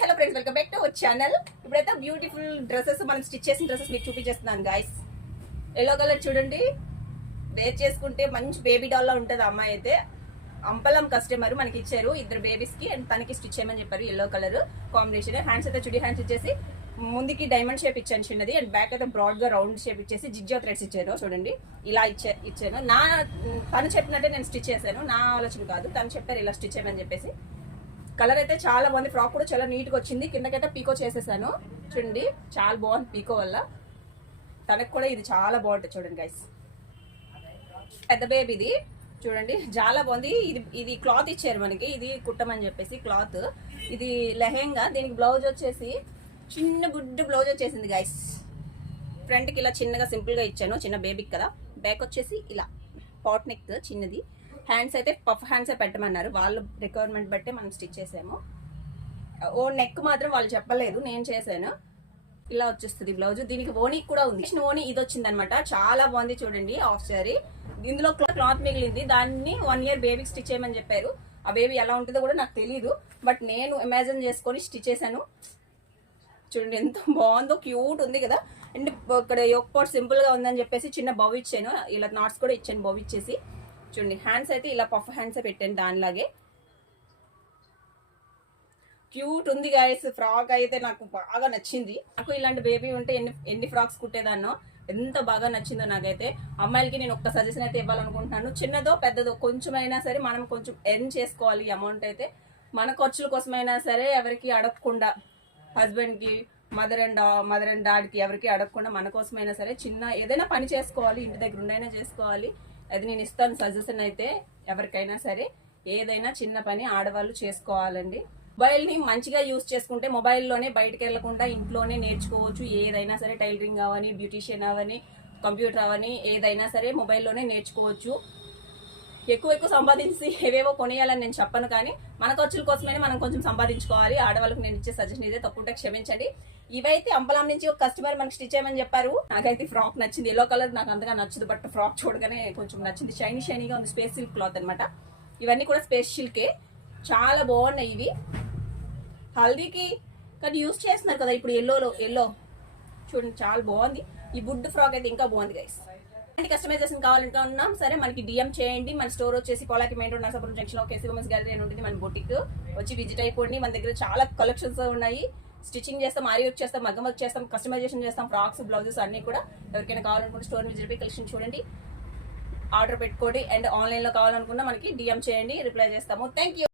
Hello friends, welcome back to our channel. ఇప్పుడైతే beautiful dresses మనం stitch చేసిన dresses మీకు చూపించేస్తున్నాను గాయస్. ఎల్లో కలర్ చూడండి, వేర్ చేసుకుంటే మంచి బేబీ డాల్ లా ఉంటుంది. అమ్మాయి అయితే అంపలం కస్టమర్ మనకి ఇచ్చారు, ఇద్దరు బేబీస్ కి అండ్ తనకి స్టిచ్ చేయమని చెప్పారు. Yellow colour combination. హ్యాండ్స్ అయితే చుడి హ్యాండ్స్ ఇచ్చేసి ముందుకి డైమండ్ షేప్ ఇచ్చాను చిన్నది, అండ్ బ్యాక్ అయితే బ్రాడ్ గా రౌండ్ షేప్ ఇచ్చేసి జిగ్జాగ్ థ్రెడ్స్ ఇచ్చాను. చూడండి ఇలా ఇచ్చాను. తను చెప్పినట్టే నేను స్టిచ్ చేశాను, నా ఆలోచన కాదు. తను చెప్పారు ఇలా స్టిచ్ చేయమని చెప్పేసి. కలర్ అయితే చాలా బాగుంది, ఫ్రాక్ కూడా చాలా నీట్ గా వచ్చింది. కిందకైతే పీకో చేసేసాను చూడండి, చాలా బాగుంది పీకో వల్ల. తనకు కూడా ఇది చాలా బాగుంటుంది చూడండి గైస్. పెద్ద బేబీది చూడండి చాలా బాగుంది. ఇది క్లాత్ ఇచ్చారు మనకి, ఇది కుట్టమని చెప్పేసి క్లాత్. ఇది లెహెంగా, దీనికి బ్లౌజ్ వచ్చేసి చిన్న గుడ్డు బ్లౌజ్ వచ్చేసింది గైస్. ఫ్రంట్ కి ఇలా చిన్నగా సింపుల్ గా ఇచ్చాను, చిన్న బేబీకి కదా. బ్యాక్ వచ్చేసి ఇలా పాట్ నెక్ చిన్నది. హ్యాండ్స్ అయితే పఫ్ హ్యాండ్సే పెట్టమన్నారు, వాళ్ళు రిక్వైర్మెంట్ బట్టే మనం స్టిచ్ చేసాము. ఓ నెక్ మాత్రం వాళ్ళు చెప్పలేదు, నేను చేశాను. ఇలా వచ్చేస్తుంది బ్లౌజ్. దీనికి ఓనీ కూడా ఉంది, ఓనీ ఇది వచ్చింది అనమాట. చాలా బాగుంది చూడండి హాఫ్ సారీ. ఇందులో క్లాత్ మిగిలింది, దాన్ని 1 year బేబీకి స్టిచ్ చేయమని చెప్పారు. ఆ బేబీ ఎలా ఉంటుందో కూడా నాకు తెలియదు, బట్ నేను ఇమాజిన్ చేసుకొని స్టిచ్ చేశాను. చూడండి ఎంత బాగుందో, క్యూట్ ఉంది కదా. అండ్ ఇక్కడ యోక్ పాట్ సింపుల్ గా ఉందని చెప్పేసి చిన్న బౌ ఇచ్చాను, ఇలా నాట్స్ కూడా ఇచ్చాను బౌ ఇచ్చేసి. చూడండి హ్యాండ్స్ అయితే ఇలా పఫ్ హ్యాండ్స్ పెట్టాను, దానిలాగే క్యూట్ ఉంది గాయస్. ఫ్రాక్ అయితే నాకు బాగా నచ్చింది. నాకు ఇలాంటి బేబీ ఉంటే ఎన్ని ఫ్రాక్స్ కుట్టేదాన్నో, ఎంత బాగా నచ్చిందో నాకైతే. అమ్మాయిలకి నేను ఒక్క సజెషన్ అయితే ఇవ్వాలనుకుంటున్నాను, చిన్నదో పెద్దదో కొంచెమైనా సరే మనం కొంచెం ఎర్న్ చేసుకోవాలి. అమౌంట్ అయితే మన ఖర్చుల కోసమైనా సరే ఎవరికి అడగకుండా, హస్బెండ్కి మదర్ అండ్ డాడ్కి ఎవరికి అడగకుండా మన కోసమైనా సరే చిన్న ఏదైనా పని చేసుకోవాలి, ఇంటి దగ్గర ఉండైనా చేసుకోవాలి. అది నేను ఇస్తాను సజెషన్ అయితే. ఎవరికైనా సరే ఏదైనా చిన్న పని ఆడవాళ్ళు చేసుకోవాలండి. మొబైల్ని మంచిగా యూజ్ చేసుకుంటే మొబైల్లోనే బయటకు వెళ్లకుండా ఇంట్లోనే నేర్చుకోవచ్చు. ఏదైనా సరే టైలరింగ్ అవని, బ్యూటీషియన్ అవని, కంప్యూటర్ అవని, ఏదైనా సరే మొబైల్లోనే నేర్చుకోవచ్చు. ఎక్కువ సంపాదించి ఏవేవో కొనేయాలని నేను చెప్పను, కానీ మన ఖర్చుల కోసమైనా మనం కొంచెం సంపాదించుకోవాలి. ఆడవాళ్ళకి నేను ఇచ్చే సజెషన్ ఇదే, తప్పుంటే క్షమించండి. ఇవైతే అంబలం నుంచి ఒక కస్టమర్ మనకి స్టిచ్ చేయమని చెప్పారు. నాకైతే ఫ్రాక్ నచ్చింది. ఎల్లో కలర్ నాకు అంతగా నచ్చదు, బట్ ఫ్రాక్ చూడగానే కొంచెం నచ్చింది. షైనీగా ఉంది, స్పేస్ సిల్క్ క్లాత్ అనమాట. ఇవన్నీ కూడా స్పేస్ సిల్కే, చాలా బాగున్నాయి ఇవి. హల్దీకి కానీ యూజ్ చేస్తున్నారు కదా ఇప్పుడు. ఎల్లో చూడండి చాలా బాగుంది. ఈ బుడ్ ఫ్రాక్ అయితే ఇంకా బాగుంది గైస్. కస్టమైజేషన్ కావాలనుకున్నాం సరే మనకి డిఎం చేయండి. మన స్టోర్ వచ్చేసి కోలాకి మెయిన్ రోడ్, నరసాపురం జంక్షన్ లో కేసీ ఉమెన్స్ గ్యాలరీ అని ఉంటుంది. మన బొటిక్ వచ్చి విజిట్ అయిపోండి. మన దగ్గర చాలా కలెక్షన్స్ ఉన్నాయి. స్టిచ్చింగ్ చేస్తాం, ఆరి వర్క్ చేస్తాం, మగ్గం వర్క్ చేస్తాం, కస్టమైజేషన్ చేస్తాం, ఫ్రాక్స్, బ్లౌజెస్ అన్ని కూడా. ఎవరికైనా కావాలనుకుంటే స్టోర్ విజిట్ అయిపోయి కలెక్షన్ చూడండి, ఆర్డర్ పెట్టుకోండి. అండ్ ఆన్లైన్ లో కావాలనుకున్నా మనకి డిఎం చేయండి, రిప్లై చేస్తాము. Thank you.